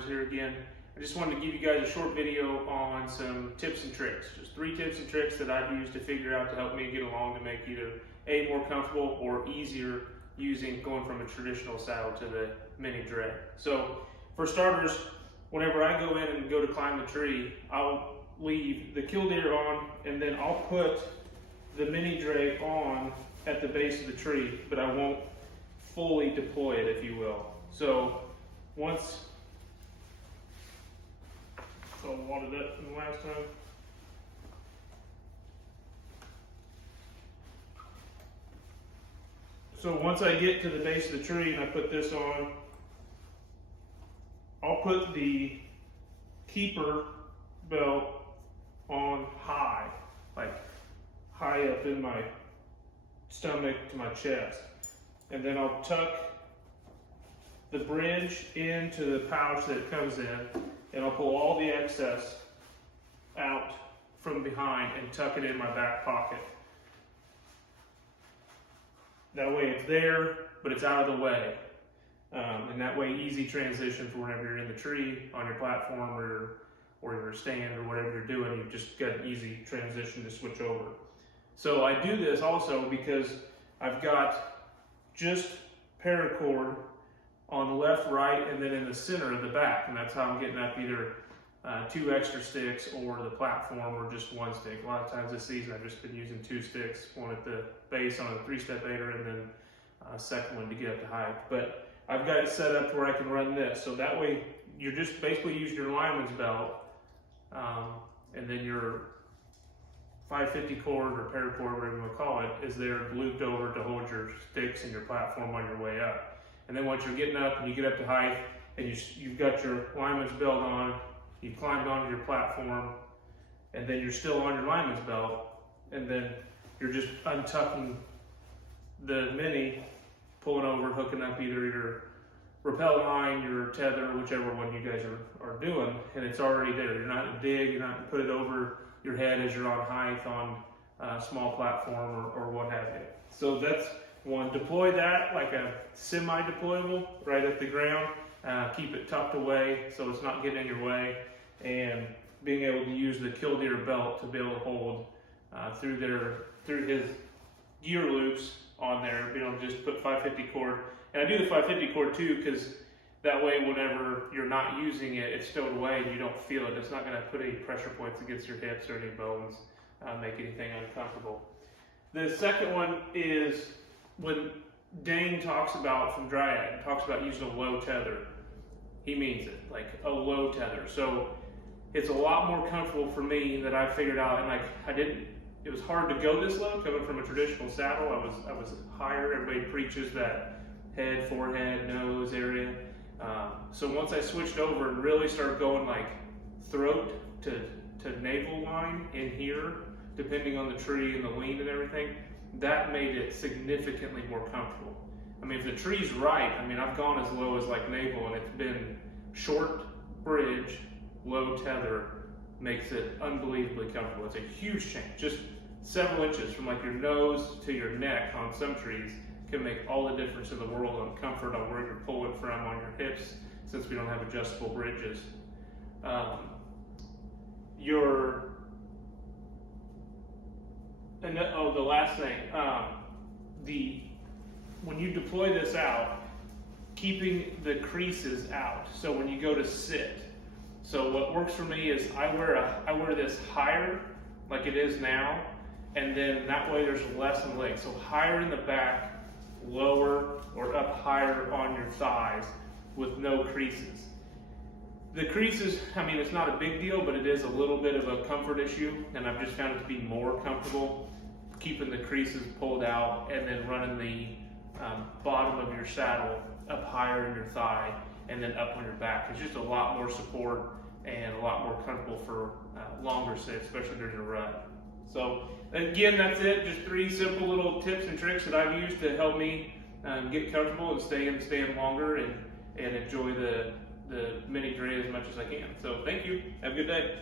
words here again. I just wanted to give you guys a short video on some tips and tricks. Just 3 tips and tricks that I've used to figure out to help me get along to make either A, more comfortable or easier going from a traditional saddle to the mini Dray. So for starters, whenever I go in and go to climb the tree, I'll leave the killdeer on and then I'll put the mini Dray on at the base of the tree, but I won't fully deploy it, if you will. So once, so I watered that from the last time. So once I get to the base of the tree and I put this on, I'll put the keeper belt on high, like high up in my stomach to my chest. And then I'll tuck the bridge into the pouch that it comes in, and I'll pull all the excess out from behind and tuck it in my back pocket. That way it's there, but it's out of the way. And that way, easy transition for whenever you're in the tree, on your platform, or your stand, or whatever you're doing, you've just got an easy transition to switch over. So I do this also because I've got just paracord on left, right, and then in the center of the back, and that's how I'm getting up either 2 extra sticks or the platform or just 1 stick. A lot of times this season I've just been using 2 sticks, one at the base on a 3-step aider and then a second one to get up the height. But I've got it set up where I can run this, so that way you're just basically using your lineman's belt and then your 550 cord or paracord, whatever you want to call it, is there looped over to hold your sticks and your platform on your way up. And then once you're getting up and you get up to height and you've got your lineman's belt on, you climbed onto your platform, and then you're still on your lineman's belt, and then you're just untucking the mini, pulling over, hooking up either your rappel line, your tether, whichever one you guys are doing, and it's already there. You're not gonna dig, you're not gonna put it over your head as you're on height on a small platform or what have you. So that's one. Deploy that like a semi-deployable right at the ground. Keep it tucked away so it's not getting in your way, and being able to use the killdeer belt to be able to hold through his gear loops on there, being able to just put 550 cord. And I do the 550 cord too because that way whenever you're not using it, it's stowed away and you don't feel it. It's not going to put any pressure points against your hips or any bones, make anything uncomfortable. The second one is when Dane talks about, from Dryad, talks about using a low tether. He means it, like a low tether. So it's a lot more comfortable for me that I figured out, and like it was hard to go this low coming from a traditional saddle. I was higher. Everybody preaches that head, forehead, nose area. So once I switched over and really started going like throat to navel line in here, depending on the tree and the lean and everything, that made it significantly more comfortable. I mean, if the tree's right, I mean, I've gone as low as like navel, and it's been short bridge, low tether, makes it unbelievably comfortable. It's a huge change. Just several inches from like your nose to your neck on some trees can make all the difference in the world on comfort, on where you're pulling from, on your hips, since we don't have adjustable bridges. The last thing, when you deploy this out, keeping the creases out. So when you go to sit, so what works for me is I wear this higher, like it is now, and then that way there's less in the leg. So higher in the back, lower or up higher on your thighs with no creases. The creases, I mean, it's not a big deal, but it is a little bit of a comfort issue, and I've just found it to be more comfortable keeping the creases pulled out and then running the bottom of your saddle up higher in your thigh and then up on your back. It's just a lot more support and a lot more comfortable for longer sits, especially during a rut. So again, that's it. Just 3 simple little tips and tricks that I've used to help me get comfortable and stay in longer and enjoy the mini Dray as much as I can. So thank you. Have a good day.